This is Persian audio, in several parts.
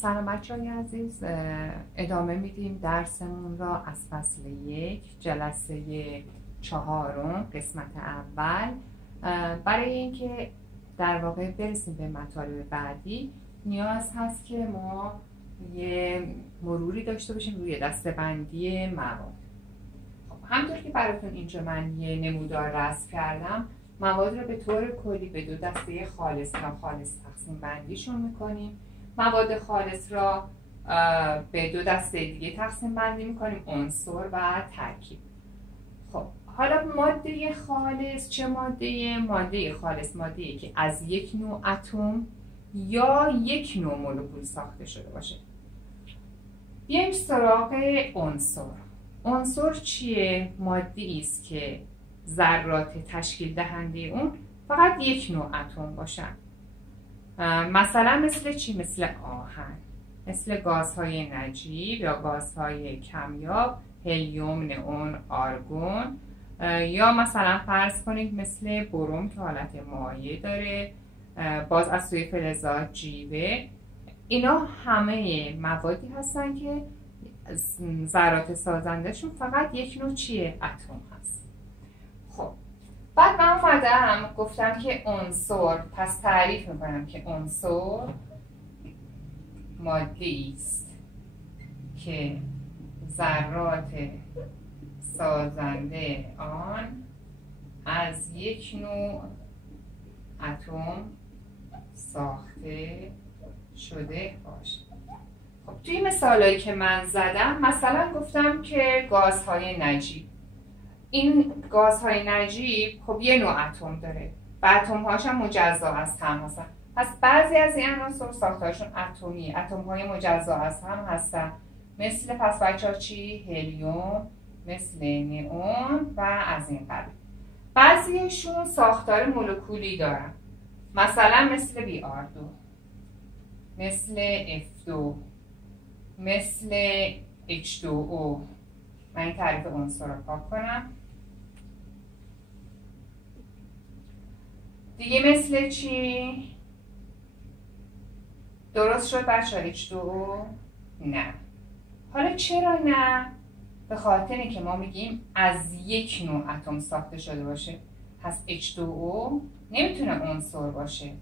سلام بچه‌های عزیز، ادامه میدیم درسمون را از فصل 1 جلسه 4 قسمت اول. برای اینکه در واقع برسیم به مطالب بعدی نیاز هست که ما یه مروری داشته باشیم روی دسته‌بندی مواد. همونطور که براتون اینجا من یه نمودار رسم کردم، مواد رو به طور کلی به دو دسته خالص و ناخالص تقسیم بندیشون میکنیم. مواد خالص را به دو دسته دیگه تقسیم بندی میکنیم، عنصر و ترکیب. خب حالا ماده خالص چه ماده؟ ماده خالص ماده‌ای که از یک نوع اتم یا یک نوع مولکول ساخته شده باشه. بیایم سراغ عنصر. عنصر چیه؟ ماده‌ای است که ذرات تشکیل دهنده اون فقط یک نوع اتم باشن. مثلا مثل چی؟ مثل آهن، مثل گازهای نجیب یا گازهای کمیاب، هلیوم، نئون، آرگون، یا مثلا فرض کنید مثل بروم که حالت مایع داره، باز از سوی فلزات جیوه. اینا همه موادی هستن که ذرات سازندشون فقط یک نوع چیه؟ اتم هست. خب بعد من اومدم گفتم که عنصر، پس تعریف میکنم که عنصر ماده‌ای است که ذرات سازنده آن از یک نوع اتم ساخته شده باشه. خب توی مثالایی که من زدم مثلا گفتم که گازهای نجیب، این گازهای نجیب خب یه نوع اتم داره و اتم‌هاش هم مجزا از هم هستن. پس بعضی از این عناصر ساختارشون اتمی، اتم‌های مجزا از هم هستن، مثل پس بچه‌ها چی؟ هلیوم، مثل نئون و از این قبیل. بعضیشون ساختار مولکولی دارن، مثلا مثل Br2، مثل F2، مثل H2O. من این تعریف عنصر رو پاک کنم. دیگه مثل چی؟ درست شد بچه‌ها H2O؟ نه. حالا چرا نه؟ به خاطر که ما میگیم از یک نوع اتم ساخته شده باشه، پس H2O نمیتونه عنصر باشه.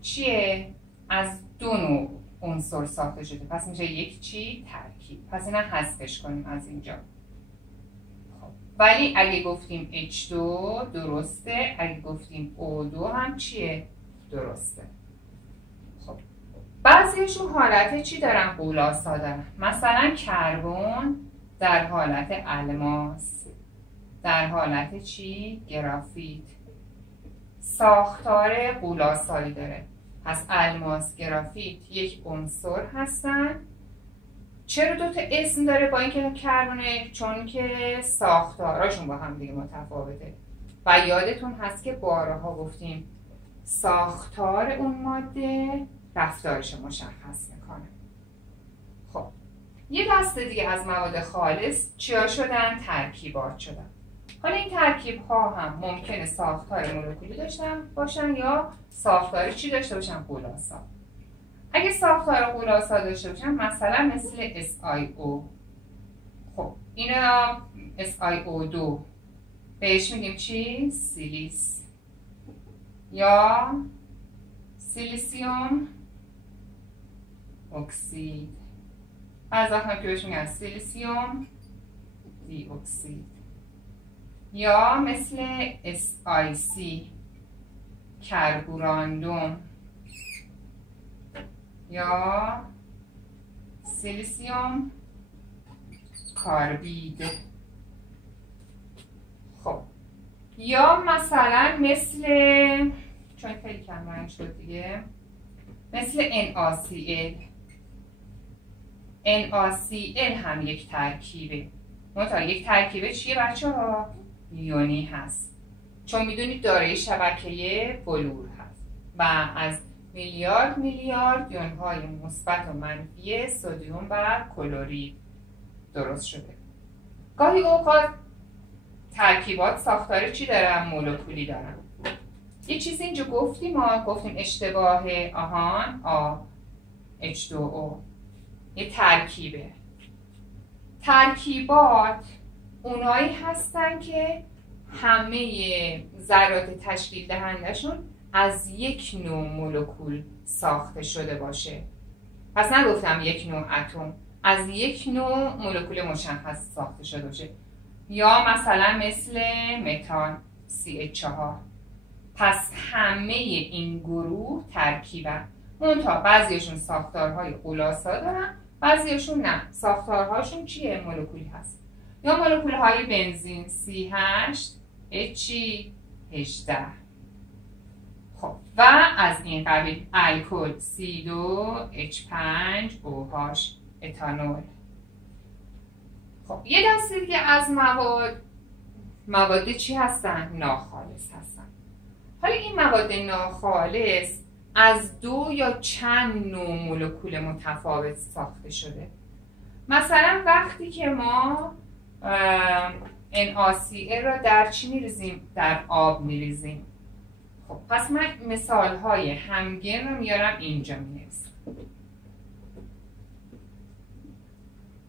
چیه؟ از دو نوع عنصر ساخته شده، پس میشه یک چی؟ ترکیب. پس اینا حذفش کنیم از اینجا. خب ولی اگه گفتیم H2 درسته، اگه گفتیم O2 هم چیه؟ درسته. خب بعضیشون حالت چی دارن؟ غولاسا دارن، مثلا کربن در حالت الماس، در حالت چی؟ گرافیت. ساختار غولاسایی داره. پس الماس، گرافیت یک عنصر هستن. چرا دوتا اسم داره با اینکه کربونه؟ چون که ساختاراشون با هم دیگه متفاوته و یادتون هست که بارها گفتیم ساختار اون ماده رفتارش مشخص میکنه. خب یه دسته دیگه از مواد خالص چیا شدن؟ ترکیبات شدن. حالا این ترکیب ها هم ممکنه ساختار مولکولی داشتن باشن یا ساختار چی داشته باشن؟ غولاسا. اگه ساختار غولاسا داشته باشن مثلا مثل SiO. خب اینا SiO2 بهش میگیم چی؟ سیلیس یا سیلیسیوم اکسید. بعضی وقتا که بهش میگن سیلیسیوم دی اکسید. یا مثل SiC کربوراندوم یا سیلیسیوم کاربید. خب یا مثلا مثل، چون خیلی کم رنگ شد دیگه، مثل NaCl. NaCl هم یک ترکیبه. یک ترکیبه چیه بچه ها؟ یونی هست، چون میدونید دارای شبکه بلور هست و از میلیارد یونهای مثبت و منفی سدیم و کلورید درست شده. گاهی اوقات ترکیبات ساختار چی دارن؟ مولکولی دارن. یه چیزی اینجا گفتیم اشتباه آهان H2O. یه ترکیبه. ترکیبات اونایی هستن که همه ذرات تشکیل دهندشون از یک نوع مولکول ساخته شده باشه. پس نگفتم یک نوع اتم، از یک نوع مولکول مشخص ساخته شده باشه. یا مثلا مثل متان CH4. پس همه این گروه ترکیبن. منتها بعضیشون ساختارهای خلاصا دارن، بعضیشون نه. ساختارهاشون چیه؟ مولکولی هست. یا مولکول های بنزین CH H18. خب و از این قبیل الکل C2 H5 OH اتانول. خب یه دسته دیگه از مواد چی هستن؟ ناخالص هستن. حالا این مواد ناخالص از دو یا چند نوع مولکول متفاوت ساخته شده. مثلا وقتی که ما NaCl را در چی میریزیم؟ در آب میریزیم. خب پس من مثال های همگن رو میارم اینجا میریزم.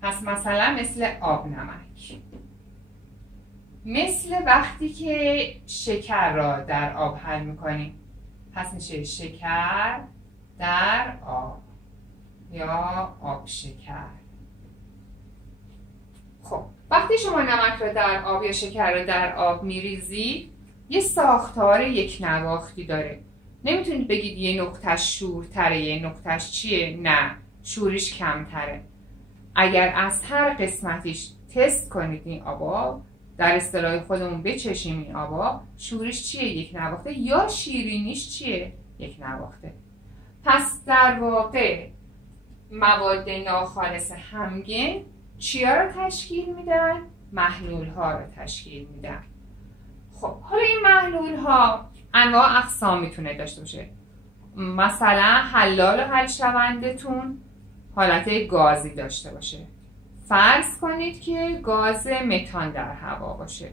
پس مثلا مثل آب نمک، مثل وقتی که شکر را در آب حل میکنیم، پس میشه شکر در آب یا آب شکر. خب وقتی شما نمک را در آب یا شکر را در آب میریزید یه ساختار یک نواختی داره. نمیتونید بگید یه نقطش شورتره یه نقطش چیه. نه، شوریش کمتره. اگر از هر قسمتیش تست کنید این آبا، در اصطلاح خودمون بچشیم این آبا، شوریش چیه؟ یک نواخته. یا شیرینیش چیه؟ یک نواخته. پس در واقع مواد ناخالص همگن چیا رو تشکیل میدن؟ محلول ها رو تشکیل میدن. خب حالا این محلول ها انواع اقسام میتونه داشته باشه. مثلا حلال حل شوندتون حالت گازی داشته باشه. فرض کنید که گاز متان در هوا باشه.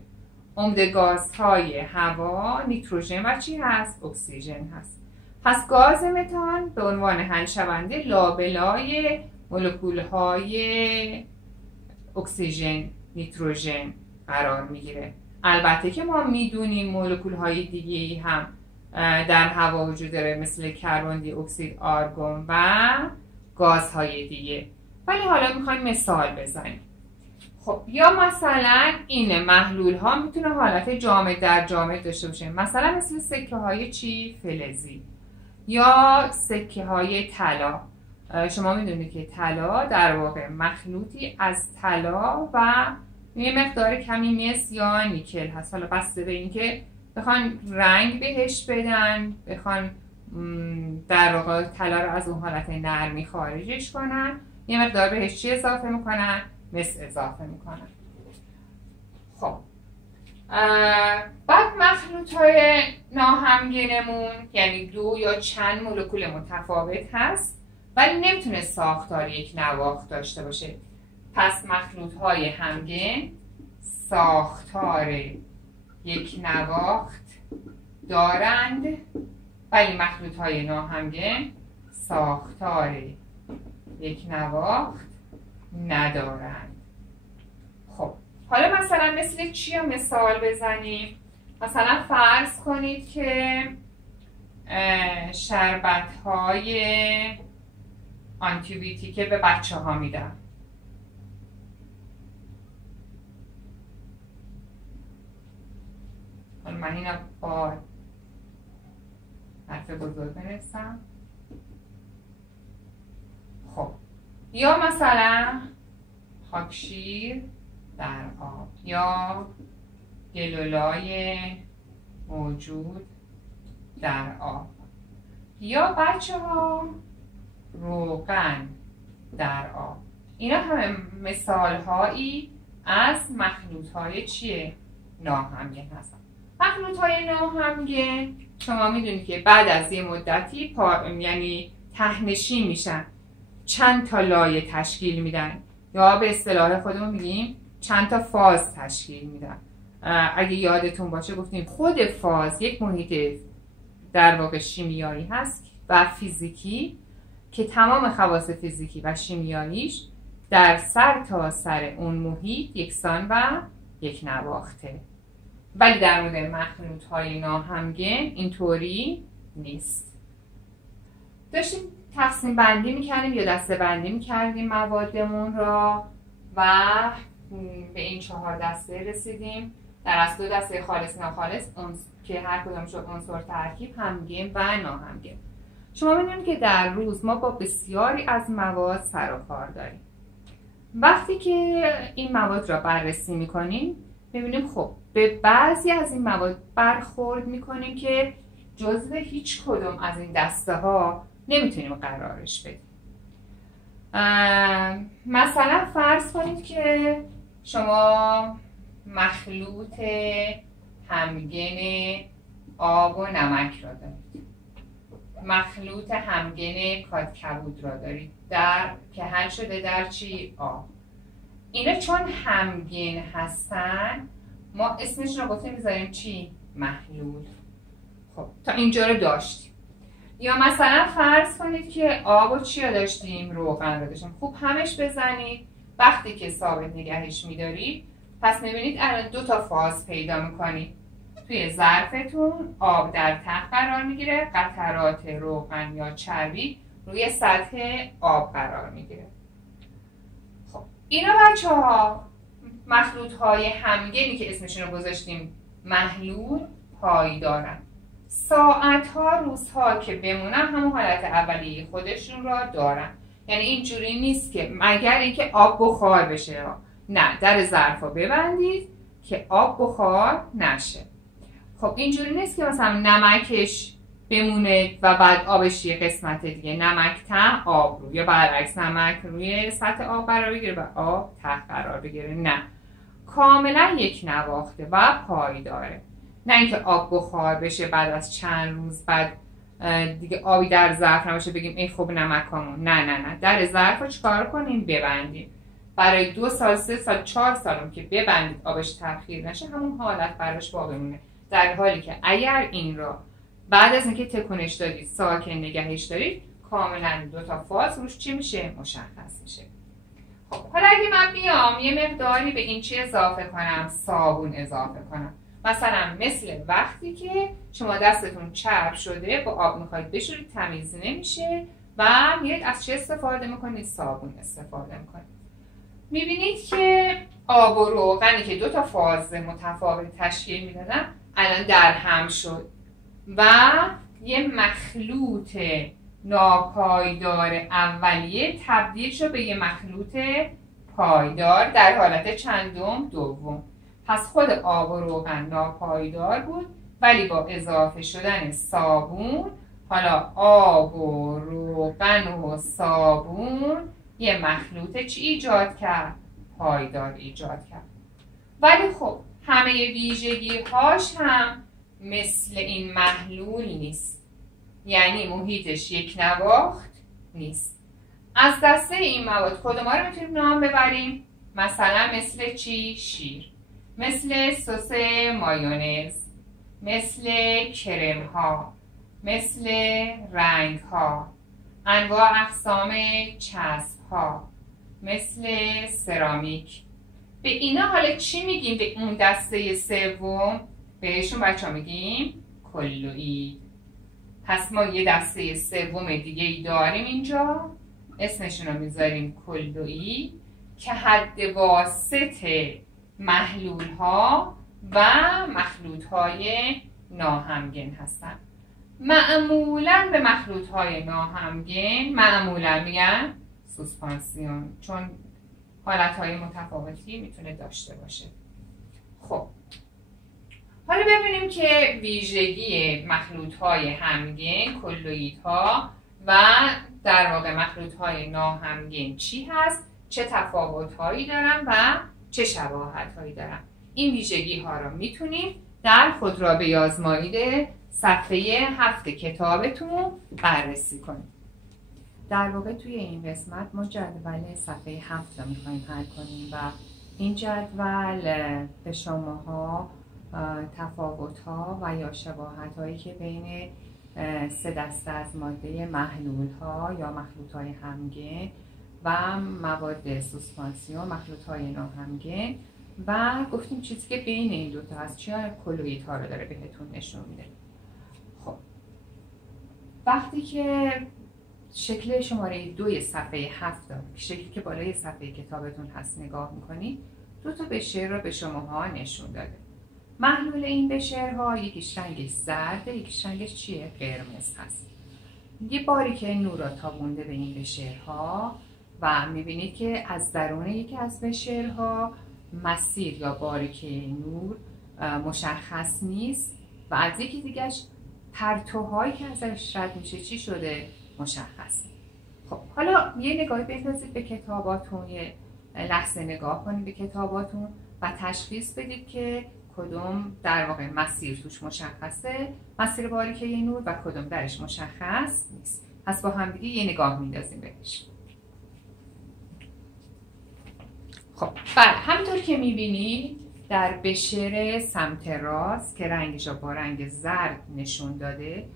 عمده گازهای هوا نیتروژن و چی هست؟ اکسیژن هست. پس گاز متان به عنوان حل شونده لابلای مولکولهای اکسیژن، نیتروژن قرار میگیره. البته که ما میدونیم مولکولهای دیگه‌ای هم در هوا وجود داره، مثل کربن دی اکسید، آرگون و گازهای دیگه. ولی حالا میخوایم مثال بزنیم. خب یا مثلا این محلول ها میتونه حالت جامد در جامد داشته باشه، مثلا مثل سکه های چی؟ فلزی یا سکه های طلا. شما میدونید که طلا در واقع مخلوطی از طلا و یه مقدار کمی مس یا نیکل هست. حالا بسته به اینکه بخوان رنگ بهش بدن، بخوان در واقع طلا رو از اون حالت نرمی خارجش کنن، یه مقدار بهش چی اضافه میکنن؟ مس اضافه میکنن. خب بعد مخلوط های ناهمگنمون یعنی دو یا چند مولکول متفاوت هست ولی نمیتونه ساختار یک نواخت داشته باشه. پس مخلوط های همگن ساختار یک نواخت دارند ولی مخلوط های ناهمگن ساختار یک نواخت ندارند. خب حالا مثلا مثل چی مثال بزنیم؟ مثلا فرض کنید که شربت های آنتیبیوتیک به بچه ها میدن. حالا من اینا با حرف بزرگ بنویسم. خب یا مثلا خاکشیر در آب یا گلولای موجود در آب یا بچه ها روغن در آب. اینا همه مثال هایی از مخلوط های چیه؟ ناهمگن هستن. مخلوط های ناهمگن شما میدونید که بعد از یه مدتی یعنی ته‌نشین میشن، چند تا لایه تشکیل میدن یا به اصطلاح خودمون میگیم چند تا فاز تشکیل میدن. اگه یادتون باشه گفتیم خود فاز یک محیط در واقع شیمیایی هست و فیزیکی که تمام خواص فیزیکی و شیمیاییش در سر تا سر اون محیط یکسان و یک نواخته. ولی در مورد مخلوط‌های ناهمگن اینطوری نیست. داشتیم تقسیم بندی می‌کردیم یا دسته بندی می‌کردیم موادمون را و به این 4 دسته رسیدیم. در از 2 دسته خالص ناخالص که هر کدام شد عنصر ترکیب، همگن و ناهمگن. شما می‌بینید که در روز ما با بسیاری از مواد سر و کار داریم. وقتی که این مواد را بررسی می‌کنیم می‌بینیم خب به بعضی از این مواد برخورد می‌کنیم که جزو هیچ کدوم از این دسته ها نمیتونیم قرارش بدیم. مثلا فرض کنید که شما مخلوط همگن آب و نمک را دارید، مخلوط همگن کاتکبود را دارید که حل شده در چی؟ آب. اینا چون همگن هستن ما اسمش رو گفتیم میذاریم چی؟ محلول. خب تا اینجا رو داشتیم. یا مثلا فرض کنید که آب و چی رو داشتیم؟ روغن رو داشتیم. خوب همش بزنید. وقتی که ثابت نگهش میدارید پس میبینید الان 2 تا فاز پیدا میکنید. توی ظرفتون آب در ته قرار میگیره، قطرات روغن یا چربی روی سطح آب قرار میگیره. خب اینا بچه‌ها مخلوط‌های همگنی که اسمشون رو گذاشتیم محلول پایدارن. ساعت‌ها روزها که بمونن همون حالت اولیه خودشون را دارن. یعنی اینجوری نیست که مگر اینکه آب بخار بشه. نه، در ظرفا ببندید که آب بخار نشه. خب اینجوری نیست که مثلا نمکش بمونه و بعد آبش یه قسمت دیگه نمک ته آب رو، یا برعکس نمک روی سطح آب قرار بگیره و آب ته قرار بگیره. نه، کاملا یک نواخته و پایداره. نه اینکه آب بخار بشه بعد از چند روز بعد دیگه آبی در ظرف نباشه بگیم ای خب نمکامون. نه، در ظرف رو چکار کنیم؟ ببندیم. برای 2 سال 3 سال 4 سالم که ببندید آبش تبخیر نشه همون حالت براش باقی مونه. در حالی که اگر این رو بعد از اینکه تکونش دادید ساکن نگهش دارید کاملا 2 تا فاز روش چی میشه؟ مشخص میشه. خب حالا اگه من بیام یه مقداری به این چی اضافه کنم؟ صابون اضافه کنم. مثلا مثل وقتی که شما دستتون چرب شده با آب میخواید بشورید تمیز نمیشه و میرید از چه استفاده میکنید؟ صابون استفاده میکنید. میبینید که آب و روغنی که 2 تا فاز متفاوت تشکیل میدادن الان در هم شد و یه مخلوط ناپایدار اولیه تبدیل شد به یه مخلوط پایدار در حالت چندم؟ دوم. پس خود آب و روغن ناپایدار بود ولی با اضافه شدن صابون حالا آب و روغن و صابون یه مخلوط چی ایجاد کرد؟ پایدار ایجاد کرد. ولی خب همه ویژگی هاش هم مثل این محلول نیست. یعنی محیطش یک نواخت نیست. از دسته این مواد کدوم ها رو میتونیم نام ببریم؟ مثلا مثل چی؟ شیر، مثل سس مایونز، مثل کرم ها، مثل رنگ ها، انواع اقسام چسب ها، مثل سرامیک. به اینا حالا چی میگیم؟ به اون دسته سوم بهشون بچه ها میگیم کلوئید. پس ما یه دسته سوم دیگه ای داریم اینجا اسمشون رو میذاریم کلوئید که حد واسط محلول ها و مخلوط های ناهمگن هستن. معمولا به مخلوط های ناهمگن معمولا میگن سوسپانسیون چون حالت های متفاوتی میتونه داشته باشه. خب حالا ببینیم که ویژگی مخلوط های همگن، کلوئید ها و در واقع مخلوط های ناهمگن چی هست، چه تفاوت هایی دارن و چه شباهت هایی دارن. این ویژگی ها رو میتونید در خودرابط آزمایید صفحه 7 کتابتون بررسی کنید. در واقع توی این قسمت ما جدول صفحه 7 رو میخوایم حل کنیم و این جدول به شماها تفاوت ها و یا شباهت هایی که بین 3 دسته از ماده محلول ها یا مخلوط های همگن و مواد سوسپانسیون مخلوط های ناهمگن و گفتیم چیزی که بین این دوتا هست چیه؟ کلوئید ها رو داره بهتون نشون میده. خب وقتی که شکل شماره 2 صفحه 7 شکلی که بالای صفحه کتابتون هست نگاه میکنید، 2 تا بشر رو به شماها نشون داده. محلول این بشرها یکیش رنگش زرده، یکیش رنگش چیه؟ قرمز هست. یه باری که نور را تابونده به این بشرها و میبینید که از درون یکی از بشرها مسیر یا باریکه نور مشخص نیست و از یکی دیگهش پرتوهایی که ازش رد میشه چی شده؟ مشخص. خب حالا یه نگاهی بندازید به کتاباتون، یه لحظه نگاه کنید به کتاباتون و تشخیص بدید که کدوم در واقع مسیر توش مشخصه، مسیر باریکه نور، و کدوم درش مشخص نیست. پس با هم دیگه یه نگاه میندازیم بهش. خب بله، همینطور که میبینید در بشر سمت راست که رنگش با رنگ زرد نشون داده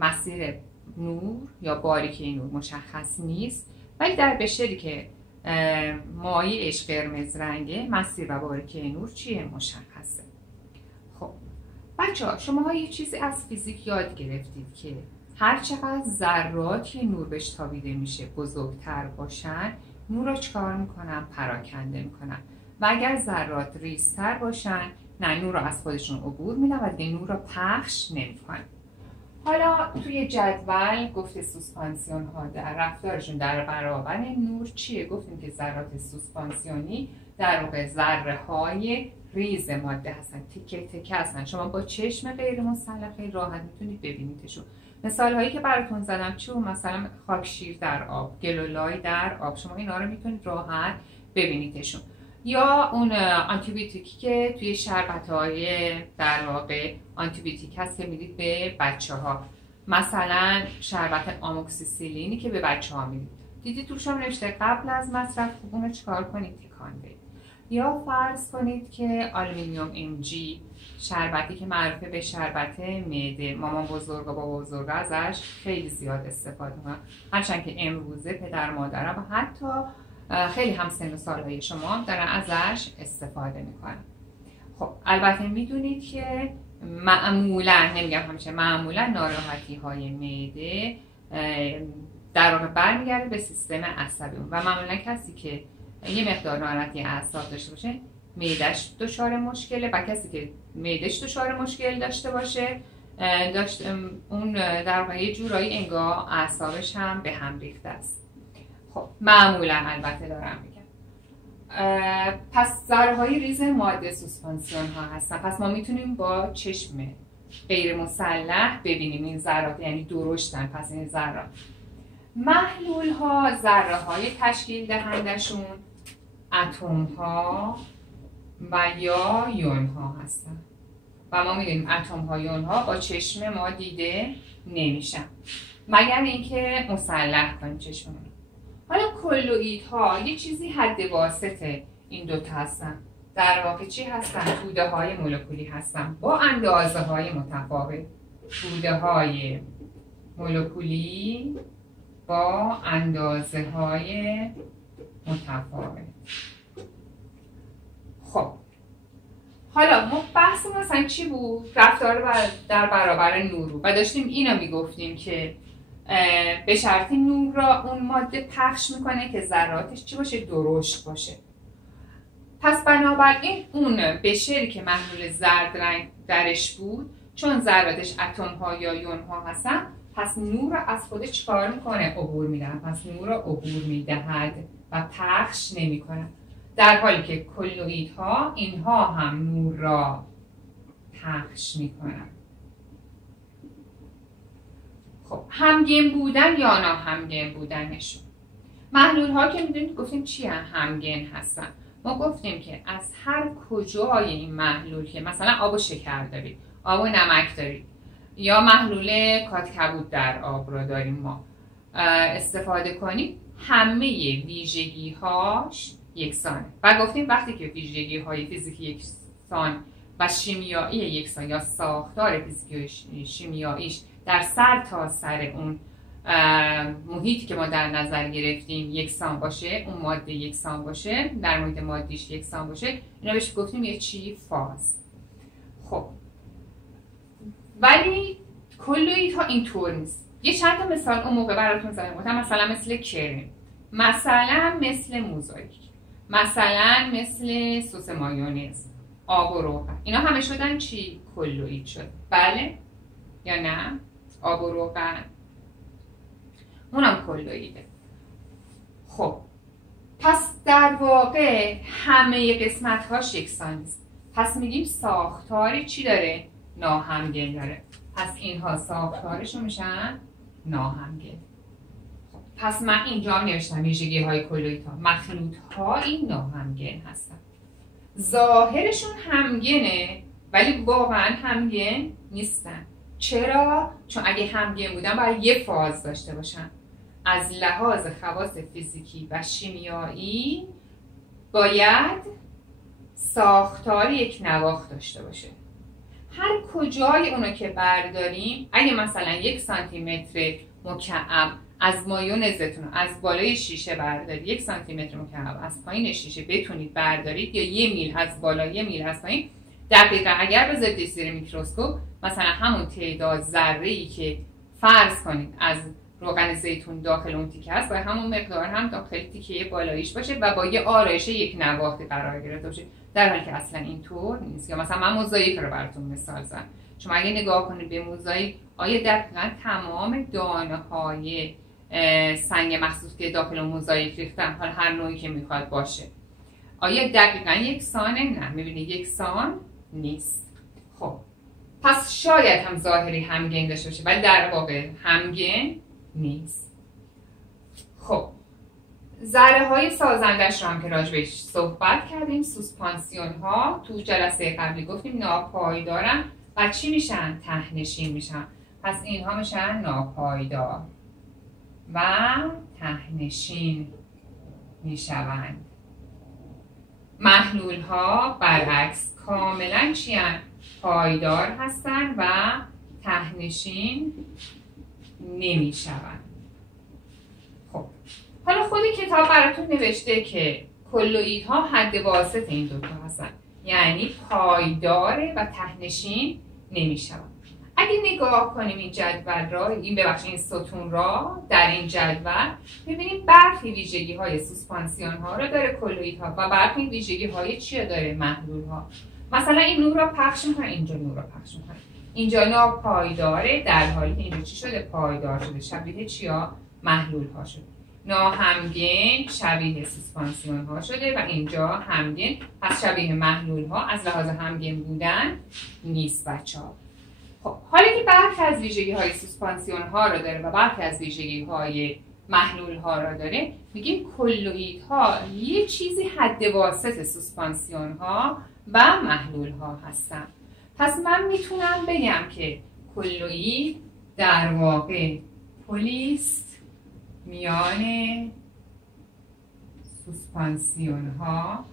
مسیر نور یا باریکه نور مشخص نیست، ولی در بشری که مایعش قرمز رنگه مسیر و باریکه نور چیه؟ مشخصه. خب بچه‌ها شماها یه چیزی از فیزیک یاد گرفتید که هر چقدر ذرات که نور بهش تابیده میشه بزرگتر باشن، نور رو چکار میکنن؟ پراکنده میکنن. و اگر ذرات ریزتر باشن، نه، نور رو از خودشون عبور میدن و دیگه نور رو پخش نمیکنن. حالا توی جدول گفته سوسپانسیون ها در رفتارشون در برابر نور چیه؟ گفتیم که ذرات سوسپانسیونی در واقع ذره های ریز ماده هستن، تیکه تیکه هستن. شما با چشم غیر مسلح خیلی راحت میتونید ببینیدشون. مثال هایی که براتون زدم چون مثلا خاکشیر در آب، گلولای در آب، شما اینا رو میتونید راحت ببینیدشون. یا اون آنتیبیوتیکی که توی شربت های در واقع آنتیبیوتیک هست که میدید به بچه ها، مثلا شربت آموکسیسیلینی که به بچه ها میدید، دیدید توش هم نوشته قبل از مصرف اون رو چکار کنید؟ تکان بدید. یا فرض کنید که آلومینیوم ام جی، شربتی که معروفه به شربت معده، مامان بزرگ و بابا بزرگ ازش خیلی زیاد استفاده میکنن، هرچند که امروزه پدر مادرها و حتی خیلی هم سن و سالهای شما دارن ازش استفاده میکنن. خب البته میدونید که معمولا، نمیگم همیشه، معمولا ناراحتی های معده در واقع برمیگرده به سیستم عصبی و معمولا کسی که یه مقدار ناراحتی اعصاب داشته باشه معده‌اش دچار مشکله و کسی که معده‌اش دچار مشکل داشته باشه اون در واقع یه جورایی انگار اعصابش هم به هم ریخته است. خب معمولا البته دارم میگم. پس ذره‌های ریز ماده سوسپانسیون ها هستن. پس ما میتونیم با چشم غیر مسلح ببینیم این ذرات، یعنی درشتن. پس این ذرات محلول ها ذره های تشکیل دهندشون اتم ها و یا یون ها هستن و ما میدونیم اتم ها یون ها با چشم ما دیده نمیشن مگر اینکه مسلح کنیم چشممون. حالا کلوئید ها یه چیزی حد واسط این دوتا هستن. در واقع چی هستن؟ توده های مولکولی هستن با اندازه های متفاوت. توده های مولکولی با اندازه های متفاوت. خب حالا ما بحث مثلا چی بود؟ رفتار در برابر نور و داشتیم اینو میگفتیم که به شرطی نور را اون ماده پخش میکنه که ذراتش چی باشه؟ درشت باشه. پس بنابراین اون بشری که محلول زرد رنگ درش بود، چون ذراتش اتم ها یا یون ها هستن، پس نور را از خودش چکار میکنه؟ عبور میدن. پس نور را عبور میدهد و پخش نمیکنه. در حالی که کلوئید ها اینها هم نور را پخش میکنن. خب همگن بودن یا ناهمگن بودنشون. محلول ها که میدونید گفتیم چی همگن هستن. ما گفتیم که از هر کجای این محلول که مثلا آب و شکر دارید، آب و نمک دارید یا محلول کاتکبود در آب را داریم ما استفاده کنیم، همه ویژگی هاش یکسانه. و گفتیم وقتی که ویژگی های فیزیکی یکسان و شیمیایی یکسان یا ساختار فیزیکی و شیمیاییش در سر تا سر اون محیطی که ما در نظر گرفتیم یکسان باشه، اون ماده یکسان باشه، در محیط مادیش یکسان باشه، اینا بهش گفتیم یه چی؟ فاز. خب ولی کلوئیدها اینطور نیست. یه چند تا مثال اون موقع براتون زدم، گفتم مثلا مثل کرم، مثلا مثل موزاییک، مثلا مثل سس مایونز، آب و روغن، اینا همه شدن چی؟ کلوئید شد. بله یا نه؟ آب و روغن اونم کلوئیده. خب پس در واقع همه قسمت هاش یکسان نیست. پس میگیم ساختاری چی داره؟ ناهمگن داره. پس اینها ساختارشون میشن ناهمگن. پس من اینجا هم نوشتم ویژگی های کلوئیدها، مخلوط های ناهمگن هستن. ظاهرشون همگنه ولی واقعا همگن نیستن. چرا؟ چون اگه همگن بودن باید یه فاز داشته باشن. از لحاظ خواص فیزیکی و شیمیایی باید ساختار یک نواخت داشته باشه. هر کجای اونو که برداریم، اگه مثلا 1 سانتیمتر مکعب از مایونزتون از بالای شیشه بردارید، 1 سانتیمتر مکعب از پایین شیشه بتونید بردارید، یا 1 میل از بالا 1 میل از پایین، دقیقا اگر بذارید زیر میکروسکوپ مثلا همون تعداد ذره‌ای که فرض کنید از روغن زیتون داخل اون تیکه هست، باید همون مقدار هم داخل تیکه بالاییش باشه و با یه آرایش یک نواختی قرار گرفته باشه، در حالی که اصلا اینطور نیست. یا مثلا من موزاییک رو براتون مثال زدم. شما اگه نگاه کنید به موزاییک، آیا دقیقاً تمام دانه‌های سنگ مخصوص که داخل موزاییک ریختن، حالا هر نوعی که میخواد باشه، آیا دقیقاً یکسانه؟ نه، میبینید یکسان نیست. خب پس شاید هم ظاهری همگن داشته باشه ولی در واقع همگن نیست. خب ذره های سازندش رو هم که راجبش صحبت کردیم، سوسپانسیون ها تو جلسه قبلی گفتیم ناپایدارن و چی میشن؟ ته‌نشین میشن. پس اینها میشن ناپایدار و ته‌نشین میشوند. محلول ها برعکس کاملا چی هن؟ پایدار هستن و ته‌نشین نمیشوند. خب حالا خود کتاب براتون نوشته که کلوئیدها حد واسط این دوتا هستن، یعنی پایداره و ته‌نشین نمیشوند. اگه نگاه کنیم این جدول را، این ستون را در این جدول، می‌بینیم برخی ویژگی های سوسپانسیون ها را داره کلوئیدها و برخی ویژگی های چی داره؟ محلول ها. مثلا این نور را پخش می‌کنه، اینجا نور را پخش می‌کنه، اینجا ناپایداره، در حالی که اینجا چی شده؟ پایدار شده. شبیه چیا؟ محلول ها شده. ناهمگن شبیه سوسپانسیون ها شده و اینجا همگن، پس شبیه محلول ها از لحاظ همگن بودن نیست بچه‌ها. خب حالا که برخی از ویژگی های سوسپانسیون ها را داره و برخی از ویژگی های محلول ها را داره، میگیم کلوئیدها یه چیزی حد واسط سوسپانسیون ها و محلول ها هستن. پس من میتونم بگم که کلوئید در واقع پلیست میان سوسپانسیون ها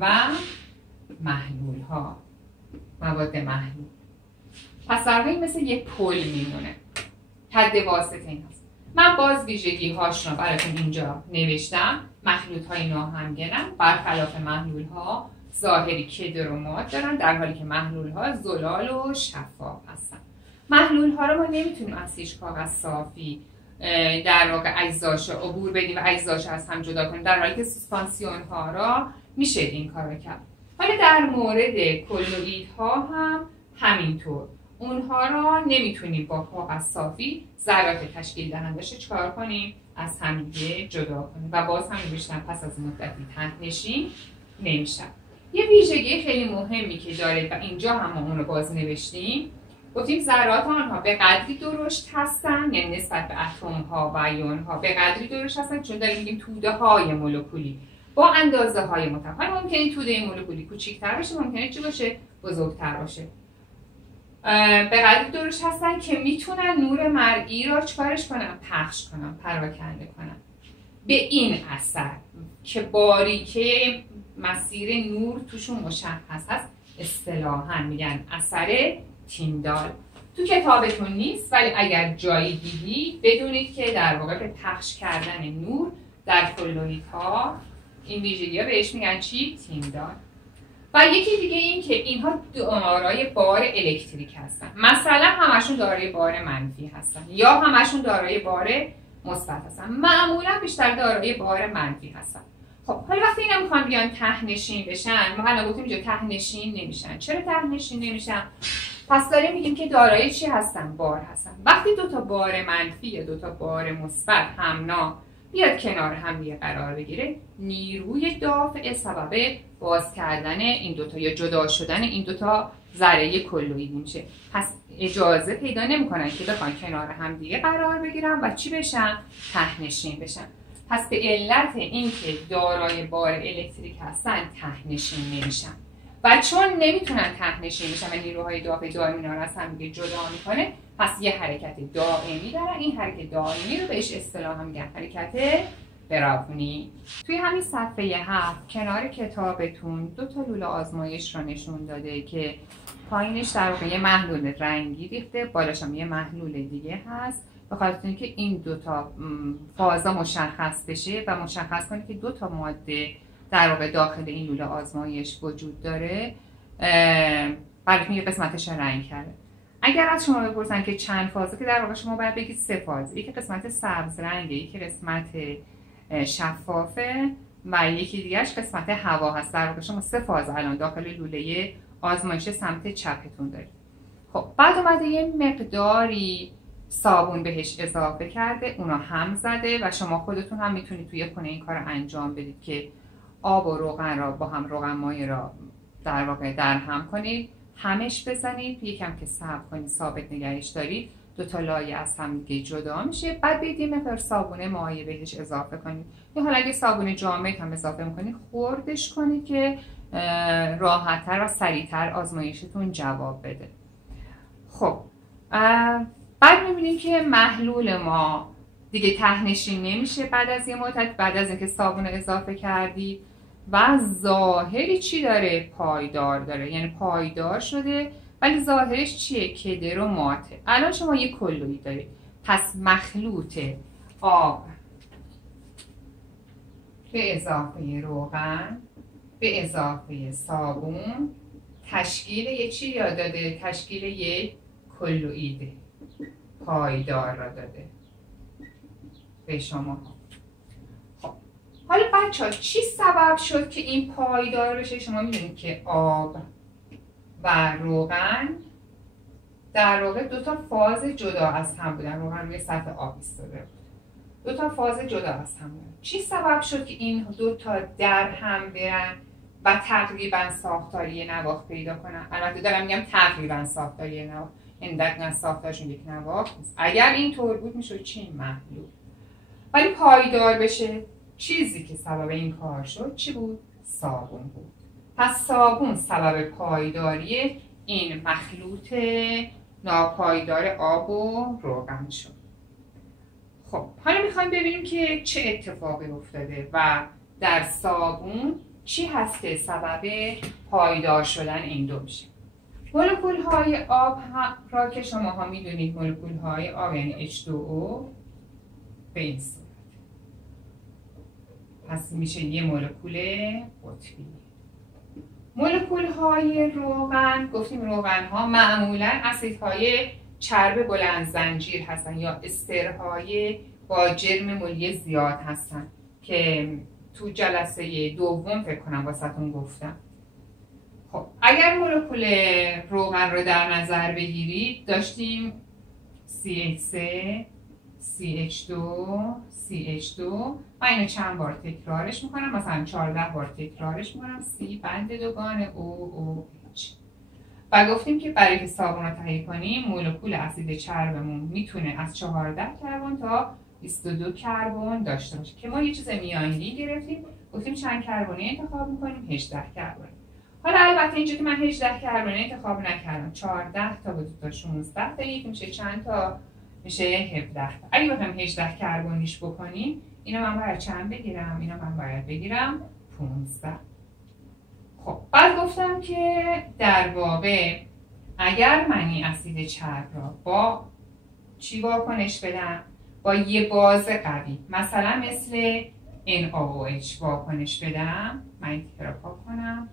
و محلول ها، مواد محلول. پس در واقع مثل یک پل میمونه، حد واسط این هست. من باز ویژگی هاش رو براتون اینجا نوشتم. مخلوط های ناهمگنن، برخلاف محلول ها ظاهری کدر و مات دارن، در حالی که محلول ها زلال و شفاف هستن. محلول ها رو ما نمیتونیم از هیچ کاغذ صافی در واقع اجزاش رو عبور بدیم و اجزاش از هم جدا کنیم، در حالی که سوسپانسیون ها را میشه این کار رو کرد. حالا در مورد کلوئیدها هم همینطور، اونها را نمیتونیم با کاغذ صافی ذرات تشکیل دهندش چکار کنیم؟ از همدیگه جدا کنیم و باز هم نوشتم پس از مدتی ته‌نشین نمیشن. یه ویژگی خیلی مهمی که داره و اینجا هم اون رو باز نوشتیم، گفتیم ذرات آنها به قدری درشت هستن، یعنی نسبت به اتم ها و ایون ها به قدری درشت هستن، چون داریم میگیم توده های مولکولی با اندازه های متفاوت. ممکنه توده مولکولی کوچیک‌تر باشه، ممکنه چی باشه؟ بزرگتر باشه. به قدری درشت هستن که میتونن نور مرئی را چکارش کنن؟ پخش کنن، پراکنده کنن. به این اثر که باریکه مسیر نور توشون مشخص هست، اصطلاحاً میگن اثر تیندال. تو کتابتون نیست، ولی اگر جایی دیدی بدونید که در واقع به پخش کردن نور در کلوئیدها این ویژگی‌ها بهش میگن چی؟ تیمدار. و یکی دیگه این که اینها دارای بار الکتریک هستن، مثلا همشون دارای بار منفی هستن یا همشون دارای بار مثبت هستن. معمولا بیشتر دارای بار منفی هستن. خب حالا وقتی اینا میخوان بیان ته‌نشین بشن، ما الان گفتیم اینجا ته‌نشین نمیشن. چرا ته‌نشین نمیشن؟ پس داریم میگیم که دارای چی هستن؟ بار هستن. وقتی دو تا بار منفی یا دو تا بار مثبت همنا بیاد کنار هم دیگه قرار بگیره، نیروی دافع سبب باز کردن این دوتا یا جدا شدن این دوتا ذره کلوئیدی میشه. پس اجازه پیدا نمیکنن که بخوان کنار هم دیگه قرار بگیرن و چی بشن؟ ته‌نشین بشن. پس به علت اینکه دارای بار الکتریک هستن ته‌نشین نمیشن و چون نمیتونن ته‌نشین بشن و نیروهای دافع دائمی اینا رو از هم دیگه جدا میکنه، پس یه حرکت دائمی دارن. این حرکت دائمی رو بهش اصطلاحاً میگن حرکت براونی. توی همین صفحه 7 کنار کتابتون دو تا لوله آزمایش رو نشون داده که پایینش در واقع یه محلول رنگی ریخته، بالاش هم یه محلول دیگه هست، به خاطر اینکه این دو تا فازا مشخص بشه و مشخص کنه که دو تا ماده در واقع داخل این لوله آزمایش وجود داره. براتون یه قسمتش رنگ کرده. اگر از شما بپرسن که چند فازه، که در واقع شما باید بگید 3 فاز. یکی قسمت سبز رنگه، یکی قسمت شفافه و یکی دیگهش قسمت هوا هست. در واقع شما 3 فاز الان داخل لوله آزمایش سمت چپتون دارید. خب بعد اومده یه مقداری صابون بهش اضافه کرده، اونا هم زده و شما خودتون هم میتونید توی خونه این کار انجام بدید که آب و روغن را با هم، روغن مایع را در واقع در هم کنید، همش بزنید، یکم که صبر کنید، ثابت نگهش دارید، دو تا لایه از هم دیگه جدا میشه. بعد برید یه مقدار صابون مایع بهش اضافه کنید، یا حالا اگه صابون جامد هم اضافه میکنید خردش کنید که راحت‌تر و سریع‌تر آزمایشتون جواب بده. خب بعد میبینیم که محلول ما دیگه ته‌نشین نمیشه بعد از یه مدت، بعد از اینکه صابون اضافه کردید و ظاهری چی داره؟ پایدار داره، یعنی پایدار شده ولی ظاهرش چیه؟ کدر و ماته. الان شما یه کلوئید دارید، پس مخلوط آب به اضافه روغن به اضافه صابون تشکیل یه چی یاد داده؟ تشکیل یک کلوئید پایدار را داده به شما. خب حالا بچه ها چی سبب شد که این پایدار بشه؟ شما میدونید که آب و روغن در واقع دو تا فاز جدا از هم بودن. روغن روی سطح آب ایستاده بود، دو تا فاز جدا از هم بودن. چی سبب شد که این دو تا در هم برن و تقریبا ساختاری نواخت پیدا کنن؟ البته دارم میگم تقریبا ساختاری نواخت، این دقیقا ساختارشون یک نواخت نیست. اگر این طور بود میشد چی؟ محلول. ولی پایدار بشه، چیزی که سبب این کار شد چی بود؟ صابون بود. پس صابون سبب پایداری این مخلوط ناپایدار آب و روغن شد. خب حالا میخوایم ببینیم که چه اتفاقی افتاده و در صابون چی هست که سبب پایدار شدن این دو میشه. مولکول های آب را که شما ها میدونید مولکول های آب یعنی H2O به این صورت، پس میشه یه مولکول قطبی. مولکول های روغن، گفتیم روغن ها معمولا اسیدهای چرب بلند زنجیر هستن یا استرهای با جرم ملی زیاد هستن که تو جلسه دوم فکر کنم واسهتون گفتم. خب اگر مولکول روغن رو در نظر بگیرید داشتیم CH3 CH2 CH2 و اینو چند بار تکرارش میکنم، مثلا 14 بار تکرارش میکنم، C بند دوگان OOH. و گفتیم که برای که صابون رو تهیه کنیم مولکول اسید چربمون میتونه از 14 کربن تا 22 کربن داشته باشه که ما یه چیز میانگی گرفتیم، گفتیم چند کربنی انتخاب میکنیم؟ 18 کربن. حالا البته اینجا که من 18 کربنی انتخاب نکردم، 14 تا بود تا 16 تا یک میشه چند تا؟ میشه 17 تا. اگه بخوایم 18 کربنیش بکنیم اینو من باید چند بگیرم؟ اینو من باید بگیرم 15. خب بعد گفتم که در واقع اگر من این اسید چرب را با چی واکنش بدم؟ با یه باز قوی مثلا مثل NaOH واکنش بدم، من این تیکه را پاک کنم،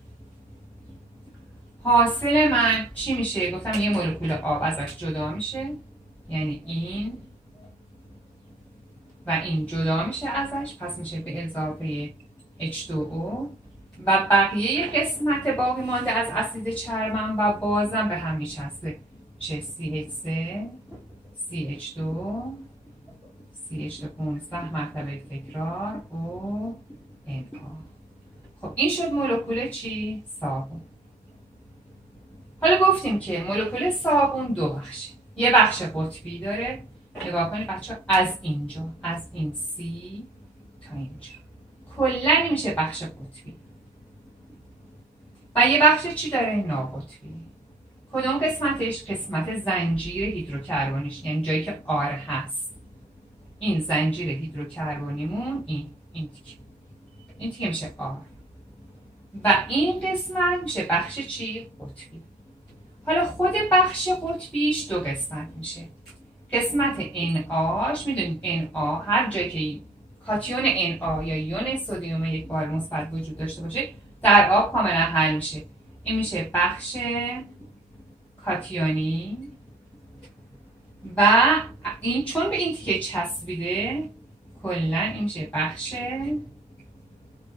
حاصل من چی میشه؟ گفتم یه مولکول آب ازش جدا میشه، یعنی این و این جدا میشه ازش، پس میشه به اضافه H2O و بقیه قسمت باقی مانده از اسید چربم و بازم به هم میچسبه، میشه CH3 CH2 CH2 15 مرتبه تکرار و NA. خب این شد مولکول چی؟ صابون. حالا گفتیم که مولکول صابون دو بخشه، یه بخش قطبی داره، نگاه کنید بچه ها، از اینجا، از این C تا اینجا کلا میشه بخش قطبی و یه بخش چی داره؟ ناقطبی. کدوم قسمتش؟ قسمت زنجیر هیدروکربنیش، یعنی جایی که R هست، این زنجیر هیدروکربنیمون این تیکه میشه R و این قسمت میشه بخش چی؟ قطبی. حالا خود بخش قطبیش دو قسمت میشه، قسمت NAش، میدونید NA هر جایی که کاتیون Na یا یون سدیم یک بار مثبت وجود داشته باشه در آب کاملا حل میشه، این میشه بخش کاتیونی و این چون به این تیکه چسبیده کلا این میشه بخش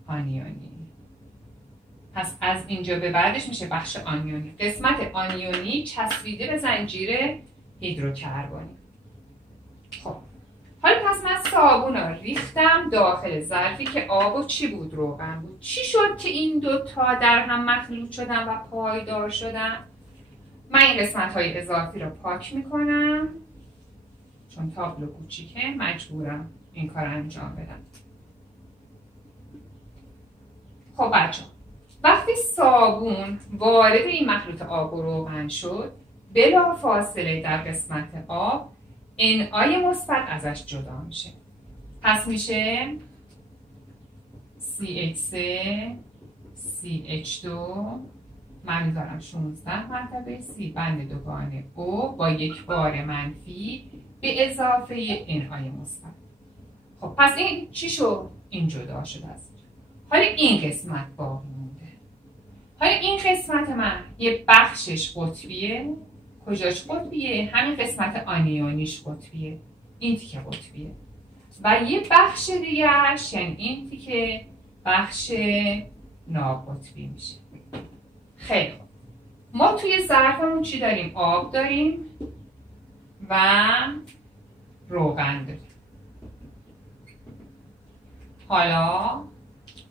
آنیونی. پس از اینجا به بعدش میشه بخش آنیونی، قسمت آنیونی چسبیده به زنجیر هیدروکربنی. خب حالا پس من صابون رو ریختم داخل ظرفی که آب و چی بود؟ روغن بود. چی شد که این دوتا در هم مخلوط شدن و پایدار شدن؟ من این قسمت های اضافی رو پاک میکنم، چون تابلو کوچیکه مجبورم این کار انجام بدم. خب بچه وقتی صابون وارد این مخلوط آب و روغن شد، بلا فاصله در قسمت آب Na مثبت ازش جدا میشه، پس میشه CH3 CH2 من میذارم 16 مرتبه C بند دوگانه O با یک بار منفی به اضافه Na مثبت. خب پس این چی شد؟ این جدا شد از اینجا. حالا این قسمت باقی مونده. حالا این قسمت من یه بخشش قطبیه، کجاش قطبیه؟ همین قسمت آنیونیش قطبیه، این تیکه قطبیه و یه بخش دیگهش یعنی این تیکه بخش ناقطبی میشه. خیلی خوب، ما توی ظرفمون چی داریم؟ آب داریم و روغن داریم. حالا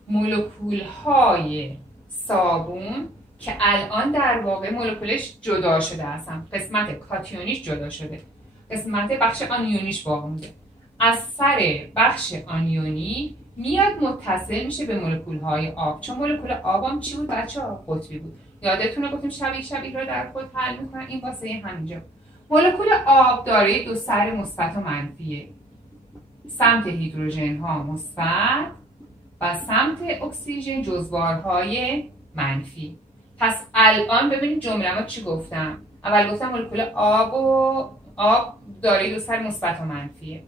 مولکول های صابون که الان در واقع مولکولش جدا شده هستن، قسمت کاتیونیش جدا شده، قسمت بخش آنیونیش باقی مونده، از سر بخش آنیونی میاد متصل میشه به مولکول های آب، چون مولکول آب هم چی بود بچه‌ها؟ قطبی بود. یادتونه گفتیم شبیه رو در خود حل میکنن، این واسه همینجا. مولکول آب دارای دو سر مثبت و منفیه، سمت هیدروژن ها مثبت و سمت اکسیژن جزوارهای منفی. پس الان ببینید جمله ما چی گفتم؟ اول گفتم مولکول آب دارای دو سر مثبت و منفیه،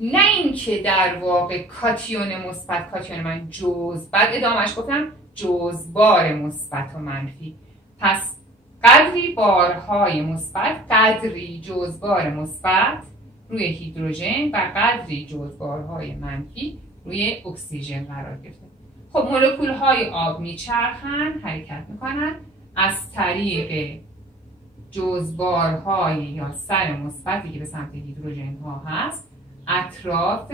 نه اینکه در واقع کاتیون مثبت کاتیون من بعد ادامهش گفتم جزبار مثبت و منفی. پس قدری بارهای مثبت قدری جزبار مثبت روی هیدروژن و قدری جزبارهای منفی روی اکسیژن قرار گرفته. خب مولکول های آب میچرخن، حرکت میکنن از طریق جزبارهای یا سر مثبتی که به سمت هیدروژن ها هست اطراف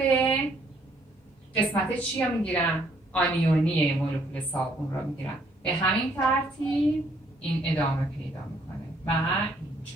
قسمت چی ها میگیرن؟ آنیونی مولکول صابون را میگیرن. به همین ترتیب این ادامه پیدا میکنه و اینجا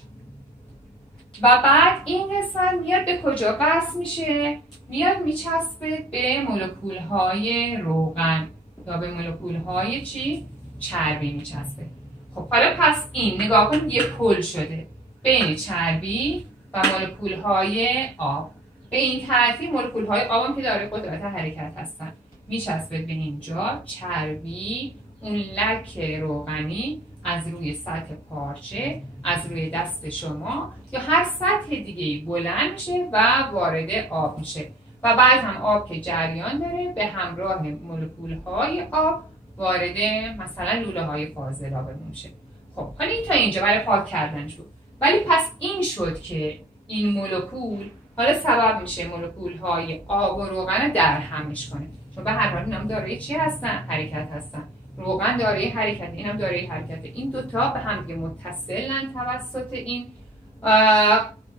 و بعد این قسمت میاد به کجا وصل میشه؟ میاد میچسبه به مولکول های روغن یا به مولکول های چی؟ چربی میچسبه. خب حالا پس این نگاه کنید یه پل شده بین چربی و مولکول های آب. به این ترتیب مولکول های آب هم که داره قدرت حرکت هستن میچسبه به اینجا، چربی اون لک روغنی از روی سطح پارچه، از روی دست شما یا هر سطح دیگه‌ای بلند میشه و وارد آب میشه و بعد هم آب که جریان داره به همراه مولکول‌های آب وارد مثلا لوله‌های فاضلابمون میشه. خب حالا این تا اینجا برای پاک کردن شد. ولی پس این شد که این مولکول حالا سبب میشه مولکول‌های آب و روغن در همش کنه، چون به هر حال اینم دارای چی هستن؟ حرکت هستن. روغن دارای حرکت، اینم دارای حرکت. این دوتا به هم دیگه متصلن توسط این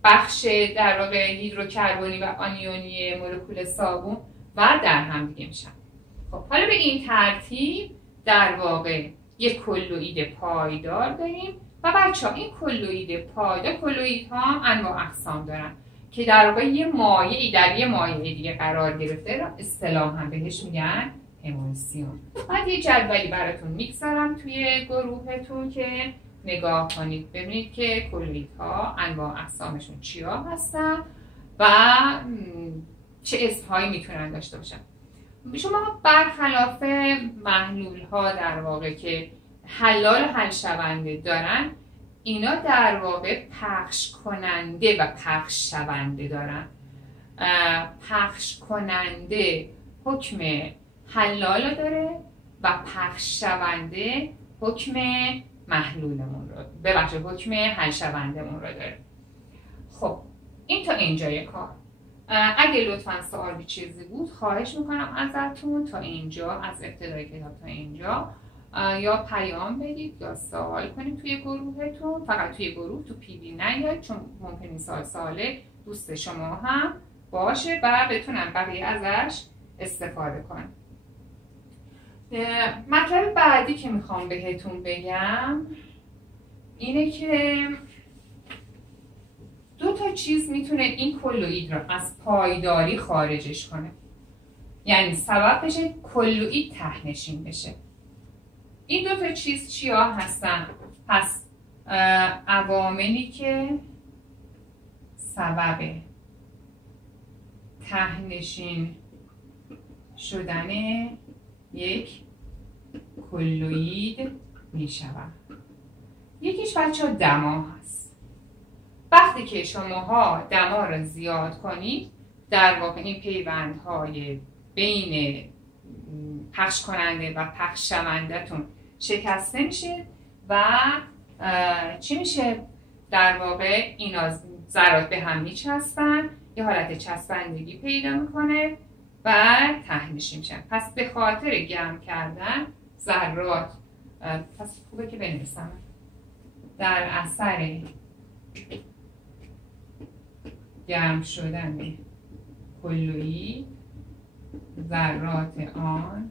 بخش در واقع هیدروکربنی و آنیونی مولکول صابون و در هم دیگه میشن. خب حالا به این ترتیب در واقع یک کلوئید پایدار داریم و بچه‌ها این کلوئید پایدار، کلوئیدها انواع اقسام دارن که در واقع یه مایعی در یه مایع دیگه قرار گرفته را اصطلاحاً بهش میگن امولسیون. بعد یه جدولی براتون میگذارم توی گروهتون که نگاه کنید ببینید که کلوئیدها انواع اقسامشون چیا هستن و چه اسمهایی میتونن داشته باشن. شما برخلاف محلول ها در واقع که حلال و حل شونده دارن، اینا در واقع پخش کننده و پخش شونده دارن. پخش کننده حکم حلال داره و پخش شونده حکم محلولمون رو، ببخشید حکم حل شوندمون رو داره. خب این تا اینجای کار. اگه لطفاً سوالی چیزی بود خواهش میکنم ازتون تا اینجا، از ابتدای کتاب تا اینجا یا پیام بدید یا سوال کنید توی گروهتون. فقط توی گروه، تو پی وی نیاید، چون ممکنه این ساله دوست شما هم باشه و بتونم بقیه ازش استفاده کنم. مطلب بعدی که میخوام بهتون بگم اینه که دو تا چیز میتونه این کلوئید رو از پایداری خارجش کنه، یعنی سبب بشه کلوئید ته‌نشین بشه. این دو تا چیز چیا هستن؟ پس عواملی که سبب ته‌نشین شدن یک کلوئید میشود. یکیش بچه‌ها دما هست. وقتی که شماها دما رو زیاد کنید در واقع این پیوندهای بین پخش کننده و پخش شونده‌تون شکسته میشه و چی میشه؟ در واقع اینا ذرات به هم میچسبن، یه حالت چسبندگی پیدا میکنه و ته‌نشین میشن. پس به خاطر گرم کردن ذرات، پس خوبه که بنویسم، در اثر گرم شدن کلوئید ذرات آن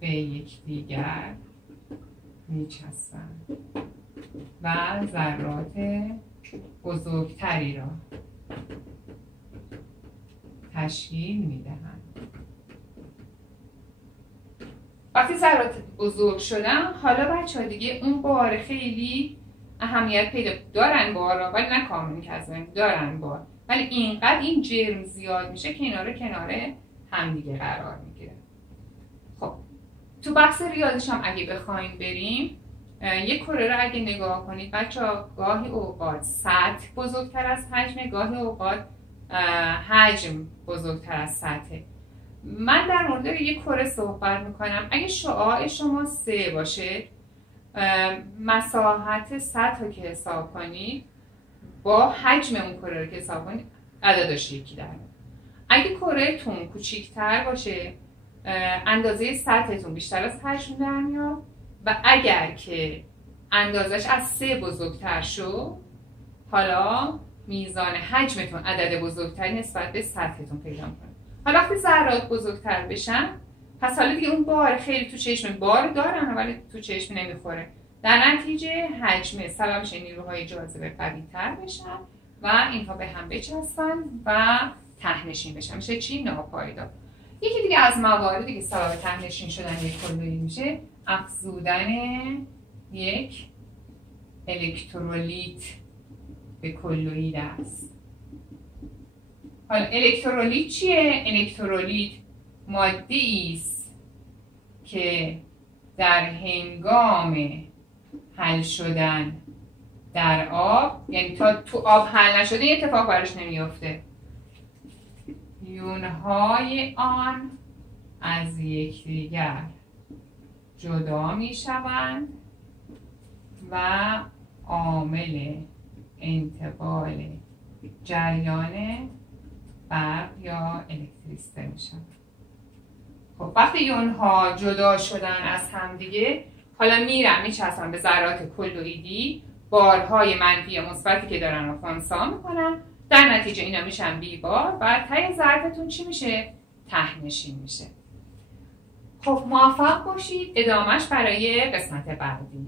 به یکدیگر میچسبند و ذرات بزرگتری را تشکیل میدهند. وقتی ذرات بزرگ شدن، حالا بچه‌ها دیگه اون بار خیلی اهمیت پیدا دارن، بارا ولی نه کامل کسانی دارن بار، ولی اینقدر این جرم زیاد میشه که اینا رو کنار همدیگه قرار میگیره. خب تو بحث ریاضیش هم اگه بخوایم بریم، یک کره رو اگه نگاه کنید بچه‌ها، گاهی اوقات سطح بزرگتر از حجم، گاهی اوقات حجم بزرگتر از سطح. من در مورد یک کره صحبت میکنم. اگه شعاع شما 3 باشه، مساحت سطح رو که حساب کنید با حجم اون کره رو که حساب کنید عددش یکی در میاد. اگه کره تون کوچیک‌تر باشه، اندازه سطحتون بیشتر از حجم در میاد و اگر که اندازش از 3 بزرگتر شد، حالا میزان حجمتون عدد بزرگتری نسبت به سطحتون پیدا میکنه. حالا وقتی ذرات بزرگتر بشن، پس حالا دیگه اون بار خیلی تو چشم بار دارن ولی تو چشم نمیخوره. در نتیجه حجم سبب میشه نیروهای جاذبه قوی‌تر بشن و اینها به هم بچسبن و ته‌نشین بشن. میشه چی؟ ناپایدار. یکی دیگه از مواردی که سبب ته‌نشین شدن یک کلوئید میشه افزودن یک الکترولیت به کلوئید است. حالا الکترولیت چیه؟ الکترولیت ماده‌ای است که در هنگام حل شدن در آب، یعنی تا تو آب حل نشده یه اتفاق براش نمیفته. یونهای آن از یکدیگر جدا می شوند و عامل انتقال جریان برق یا الکتریسیته می شوند. خب وقتی یونها جدا شدن از همدیگه، حالا میچسبن به ذرات کلوئیدی، بارهای منفی یا مثبتی که دارن رو خنثی میکنن، در نتیجه اینا میشن بی بار و ته ظرفتون چی میشه؟ ته‌نشین میشه. خب موفق باشید. ادامهش برای قسمت بعدی.